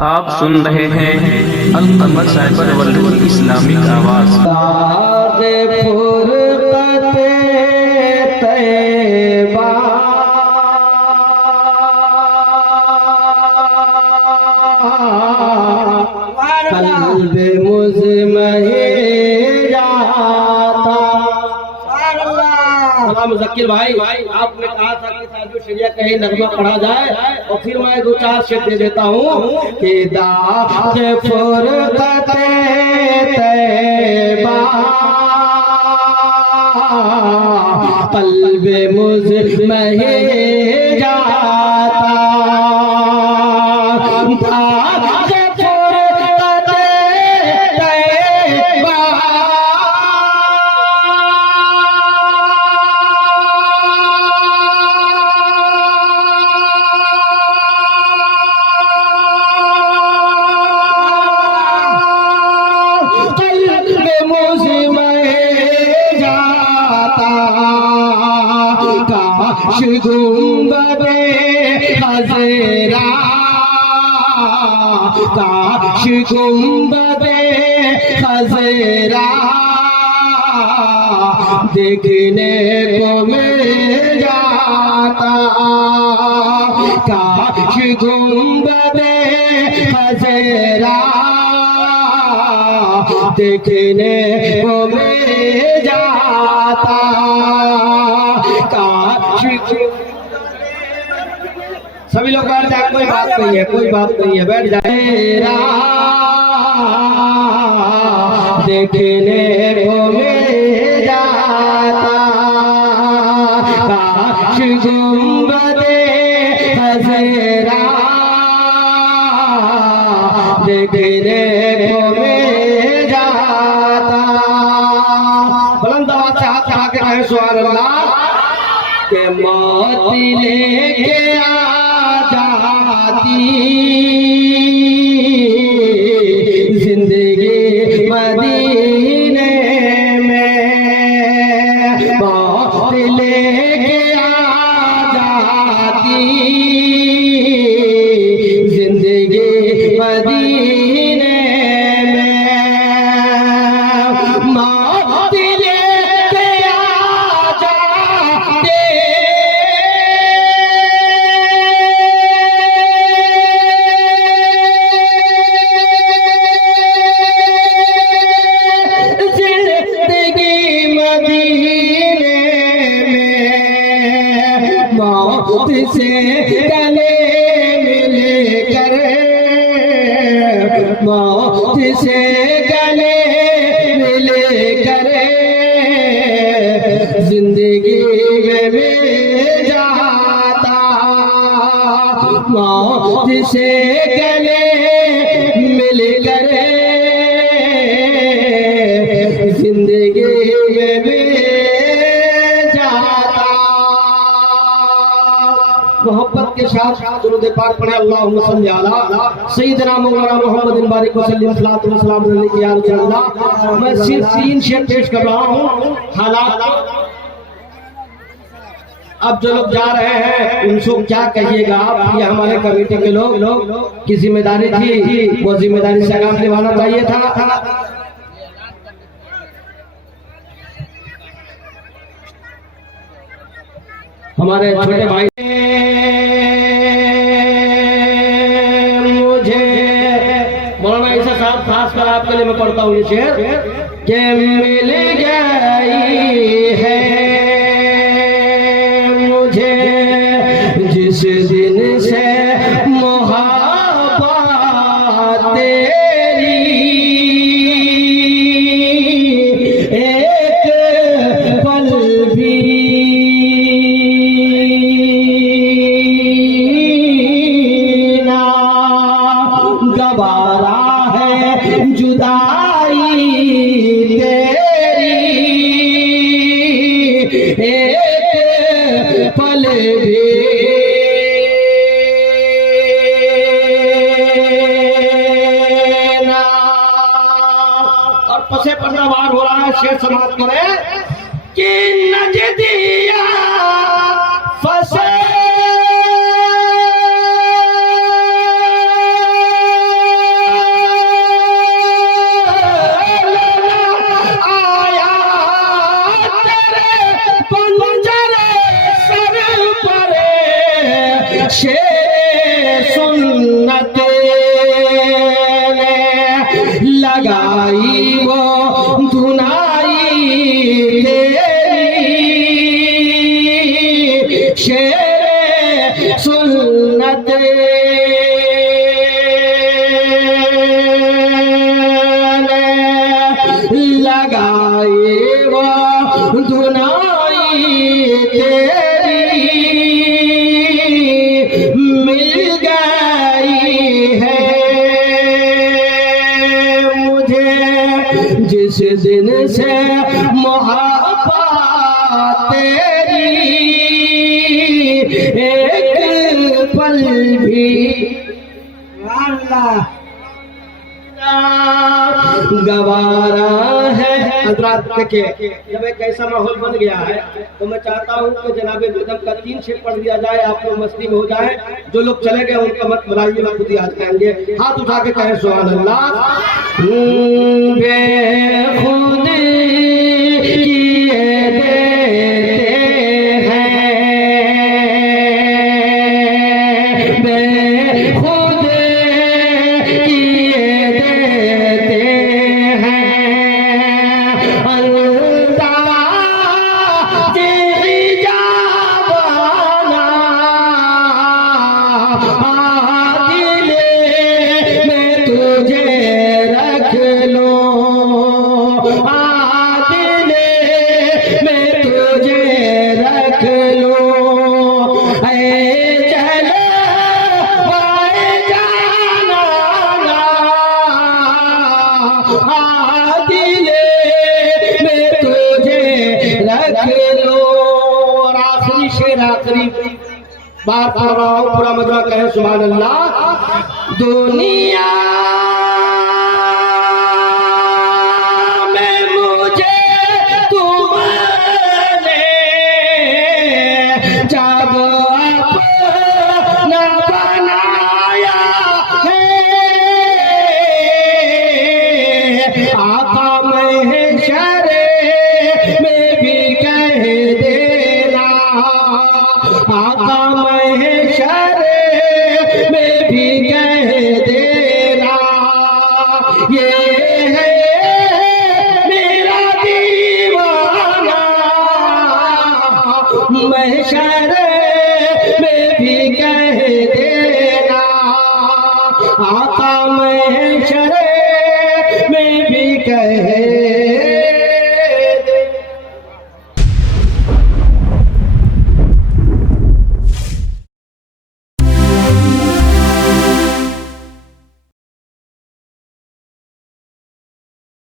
आप सुन रहे हैं अल कमर साइबर वर्ल्ड की इस्लामिक आवाज़। मुज़क्किर भाई, आपने कहा था कि साजो शरिया कहीं नगमा पढ़ा जाए और फिर मैं दो चार शेर दे देता हूँ कि दाग फुरकते तैबा क़ल्बे मुज़महे जाता दाग फुरकते तैबा गुंबदे खज़रा काश गुंबदे खज़रा देखने को मिल जाता काश गुंबदे खज़रा देखने को मिल जाता सभी लोग बैठ जाए, कोई बात नहीं है, कोई बात नहीं है, बैठ जाए। देखने को मिल जाता काश गुंबदे खज़रा देखने को मिल जाता। बुलंद आवाज़ से हाथ उठा के कहें सुभान अल्लाह के मौत लेके आ जाती जिंदगी मदीने में मौत लेके आ जाती जिंदगी मदीने में मौत लेके आ जाती मौत से गले मिलकर मौत से गले मिलकर जिंदगी में मिल जाता मौत से गले मिलकर जिंदगी में मिल मोहब्बत के साथ दुरूद पाक पढ़े अल्लाहुम्मा सल्ली अला सय्यिदना मौलाना मोहम्मद बारिक वसल्लम सल्लल्लाहु अलैहि वसल्लम या रसूलल्लाह। मैं सिर्फ 3 शेर पेश कर रहा हूँ। हालात अब जो लोग जा रहे हैं उनको क्या कहिएगा आप, ये हमारे कमेटी के लोग की जिम्मेदारी थी, वो जिम्मेदारी से आगाम निभाना चाहिए था। हमारे छोटे भाई मुझे मौलाना ईसा साहब खास कर आपके लिए मैं पढ़ता हूँ ये शेर के मिल गई है मुझे जिस दिन से मोहब्बत तेरी एक पल भी गवारा है जुदाई तेरी एक पल भी ना। और पसे पंद्रह बार हो रहा है, शेर समाप्त करें कि नजदिया फसे शेर सुन्नत लगाए वो धुनाई तेरी मिल गई है मुझे जिस दिन से मोहब्बत तेरी एक पल भी अल्लाह गवारा है। हजरात देखिए, जब एक ऐसा माहौल बन गया है तो मैं चाहता हूँ कि जनाब बेगम का 3 शेर पढ़ दिया जाए, आप लोग मस्ती में हो जाए। जो लोग चले गए उनका मत बुलाइए, मैं खुद ही याद करेंगे। हाथ उठा के कहें सुभान अल्लाह। बेखुद किए देते हैं, बेखुद किए देते हैं, बात कर रहा हूँ, पूरा मजमा कहे सुभान अल्लाह। दुनिया में मुझे तुमने जब अपना बनाया है, आका महशर में भी कह देना, आका महशर में भी कह देना, ये है मेरा दीवाना, महशर में भी कह देना, आका महशर